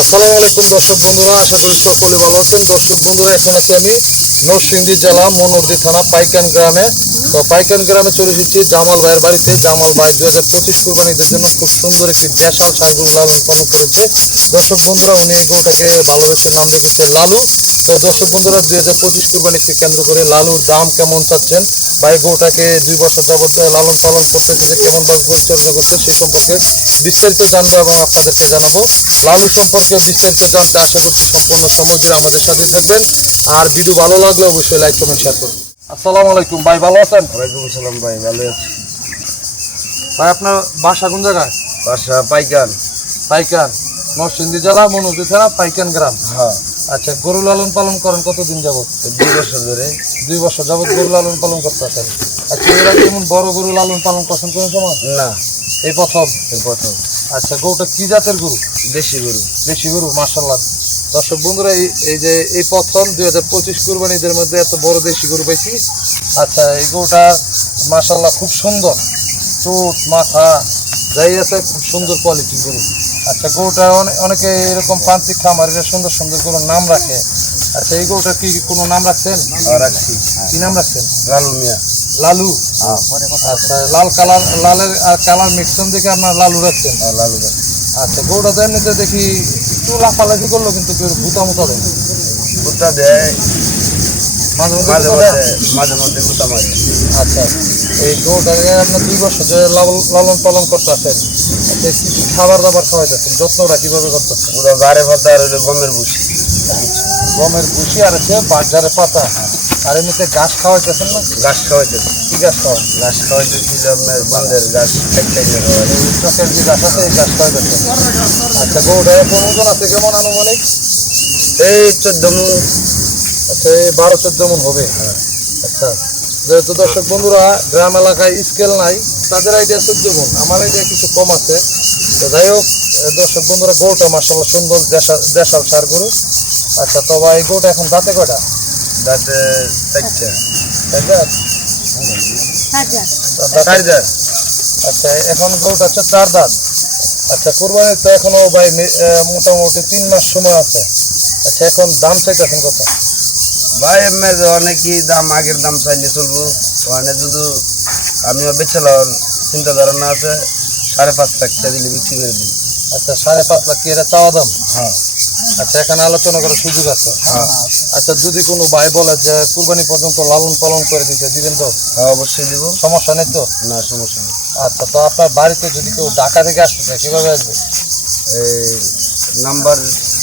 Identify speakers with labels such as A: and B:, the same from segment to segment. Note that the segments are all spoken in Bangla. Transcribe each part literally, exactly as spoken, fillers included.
A: আসসালামু আলাইকুম দর্শক বন্ধুরা, আশা করি সকলে ভালো আছেন। দর্শক বন্ধুরা, এখন আছি আমি নরসিংদী জেলা মনোহরদী থানা পাইকান গ্রামে। তো পাইকান গ্রামে চলে এসেছি জামাল ভাইয়ের বাড়িতে। জামাল ভাই দুই হাজার পঁচিশ কুরবানিদের জন্য খুব সুন্দর একটি দেশাল ষাঁড় গরু লালন পালন করেছে। দর্শক বন্ধুরা, উনি গরুটাকে ভালোবেসে নাম রেখেছে লালু। তো দর্শক বন্ধুরা, দুই হাজার পঁচিশ কুরবানিকে কেন্দ্র করে লালুর দাম কেমন চাচ্ছেন, ভাই গরুটাকে দুই বছর যাবত লালন পালন করতেছে, যে কেমনভাবে পরিচর্যা করছে সেই সম্পর্কে বিস্তারিত জানবো এবং আপনাদেরকে জানাবো। লালু সম্পর্কে বিস্তারিত জানতে আশা করছি সম্পূর্ণ সময় জুড়ে আমাদের সাথে থাকবেন। আর ভিডিও ভালো লাগলে অবশ্যই লাইক কমেন্ট শেয়ার করুন। আসসালামু আলাইকুম ভাই, ভালো আছেন?
B: ওয়ালাইকুম আসসালাম ভাই, ভালো আছি।
A: ভাই আপনার বাসা কোন জায়গায়?
B: বাসা পাইকান।
A: পাইকান, নরসিংদী জেলা মনোহরদী থানা পাইকান গ্রাম।
B: হ্যাঁ,
A: আচ্ছা, গরু লালন পালন করেন কতদিন যাবত?
B: দুই বছর ধরে।
A: দুই বছর যাবত গরু লালন পালন করতে আছেন। আচ্ছা, এর আগে এমন বড় গরু লালন পালন করছেন কোন সময়?
B: না,
A: এই প্রথম?
B: এই প্রথম।
A: আচ্ছা, গরুটা কি জাতের গরু?
B: দেশি গরু।
A: দেশি গরু, মাশাআল্লাহ। দর্শক বন্ধুরা, এই এই যে এই প্রথম দুই হাজার পঁচিশ কুরবানিদের মধ্যে এত বড় দেশি গরু পাইছি। আচ্ছা, এই গরুটা মাশাআল্লাহ খুব সুন্দর, চোট মাথা যাই আছে, খুব সুন্দর কোয়ালিটির গরু। আচ্ছা, গরুটা অনেকে এরকম প্রান্তিক খামারিরা সুন্দর সুন্দর গরুর নাম রাখে। আচ্ছা, এই গরুটা কি কোনো নাম রাখছেন?
B: রাখছি।
A: কি নাম রাখছেন?
B: লালু মিয়া।
A: লালু। আচ্ছা, লাল কালার, লালের আর কালার মিক্সন দেখে আপনার লালু রাখছেন?
B: লালু।
A: আচ্ছা, গরুটা তো এমনিতে দেখি একটু লাফালাফি করলো, কিন্তু কেউ ভুতা মুতা দেয়?
B: গুতা দেয়
A: মাঝে
B: মাঝে
A: মধ্যে
B: মধ্যে, মাঝে মধ্যে গুতা মারে।
A: আচ্ছা, এই গরুটাকে আপনার দুই বছর ধরে লাল- লালন পালন করতে আছেন। আচ্ছা, কি কি খাবার দাবার খাওয়াইতেছেন, যত্নটা কিভাবে করতেছেন?
B: ওরা বারে পাতা আর ওই গমের বুঝি।
A: গমের ভুসি আর হচ্ছে বাজারের পাতা, আর এমনিতে ঘাস খাওয়াইতেছেন না?
B: গাছ খাওয়াইতেছে।
A: কি ঘাস খাওয়ান?
B: গাছ খাওয়াইতেছি যে আপনার বন্ধের গাছ একটাই খাওয়াই।
A: এই চকের যে ঘাস আছে এই ঘাস খাওয়াইতেছেন। আচ্ছা, গরুটা এখন ওজন আছে কেমন আনুমানিক?
B: এই চোদ্দ মন।
A: আচ্ছা, এই বারো চোদ্দ মন হবে।
B: হ্যাঁ।
A: আচ্ছা, যেহেতু দর্শক বন্ধুরা গ্রাম এলাকায় স্কেল নাই, তাদের আইডিয়া চোদ্দ মন, আমার আইডিয়া কিছু কম আছে। তো যাই হোক, দর্শক বন্ধুরা, গরুটা মার্শাল্লাহ সুন্দর দেশাল দেশাল ষাঁড় গরু। আচ্ছা, তো ভাই গরুটা এখন দাঁতে কয়টা?
B: দাঁতে চারটা।
A: তাই না?
B: চার দাঁত।
A: আচ্ছা, এখন গরুটা হচ্ছে চার দাঁত। আচ্ছা, কোরবানির তো এখনো ভাই মে- আহ, মোটামুটি তিন মাস সময় আছে। আচ্ছা, এখন দাম চাইতেছেন কত?
B: ভাই এমনি অনেকই দাম, আগের দাম চাইলে চলবো। ওখানে শুধু আমিও বেচালার চিন্তা ধারণা আছে, সাড়ে পাঁচ লাখ টাকা দিলে বিক্রি করে দিই।
A: আচ্ছা, সাড়ে পাঁচ লাখ কি এটা চাওয়া দাম?
B: হ্যাঁ।
A: আচ্ছা, এখানে আলোচনা করার সুযোগ আছে?
B: হ্যাঁ।
A: আচ্ছা, যদি কোনো ভাই বলে যে কুরবানি পর্যন্ত লালন পালন করে দিতে দিবেন তো?
B: হ্যাঁ, অবশ্যই দিব।
A: সমস্যা নেই তো?
B: না, সমস্যা নেই।
A: আচ্ছা, তো আপনার বাড়িতে যদি কেউ ঢাকা থেকে আসতে চায় কিভাবে আসবে?
B: এই নাম্বার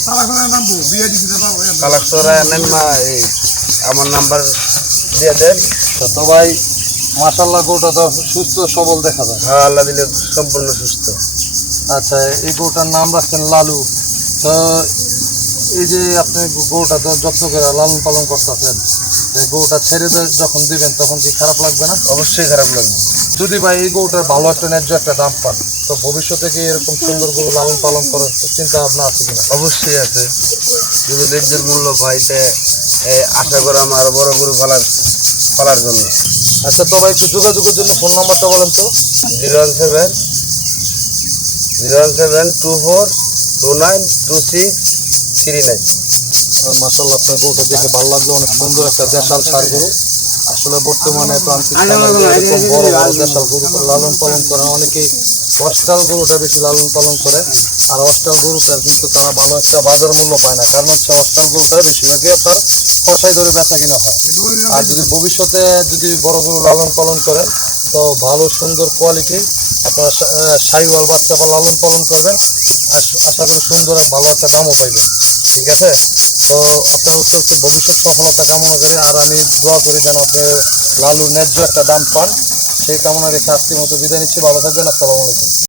B: কালাকসরায় নেমা, এই আমার নাম্বার দিয়ে দেন।
A: তো তো ভাই মাশাআল্লাহ, গরুটা তো সুস্থ সবল দেখা যায়।
B: হ্যাঁ, আল্লাহ দিলে সম্পূর্ণ সুস্থ।
A: আচ্ছা, এই গরুটার নাম রাখছেন লালু। তো এই যে আপনি গরুটা তো যত্ন করে লালন পালন করতেছেন, এই গরুটা ছেড়ে দিয়ে যখন দিবেন তখন কি খারাপ লাগবে না?
B: অবশ্যই খারাপ লাগবে।
A: যদি ভাই এই গরুটার ভালো একটা ন্যায্য একটা দাম পান, তো ভবিষ্যতে কি এরকম সুন্দর গরু লালন পালন করার চিন্তা ভাবনা আছে কিনা?
B: অবশ্যই আছে। যদি ন্যায্যের মূল্য পাইতে আশা করা আমার বড় গরু পালার পালার জন্য।
A: আচ্ছা, তো ভাই একটু যোগাযোগের জন্য ফোন নাম্বারটা বলেন তো।
B: Zero one seven zero one seven two four two nine two six three nine.
A: মাশাআল্লাহ, আপনার গরুটা দেখে ভালো লাগলো, অনেক সুন্দর একটা দেশাল ষাঁড় গরু। আসলে বর্তমানে প্রান্তিক খামারে এরকম বড় বড় দেশাল গরু লালন পালন করে অনেকেই অস্টাল গরুটা বেশি লালন পালন করে। আর অস্টাল গরুটার কিন্তু তারা ভালো একটা বাজার মূল্য পায় না, কারণ হচ্ছে অস্টাল গরুটা বেশিরভাগই আপনার কষাই ধরে বেচা কিনা হয়। আর যদি ভবিষ্যতে যদি বড় গরু লালন পালন করেন, তো ভালো সুন্দর কোয়ালিটি আপনারা শাহিওয়াল বাচ্চা বা লালন পালন করবেন, আর আশা করি সুন্দর আর ভালো একটা দামও পাইবেন। ঠিক আছে, তো আপনার উচ্চ উচ্চ ভবিষ্যৎ সফলতা কামনা করি, আর আমি দোয়া করি যেন আপনি লালুর ন্যায্য একটা দাম পান, সেই কামনা রেখে আজকের মতো বিদায় নিচ্ছি। ভালো থাকবেন, আসসালামু আলাইকুম।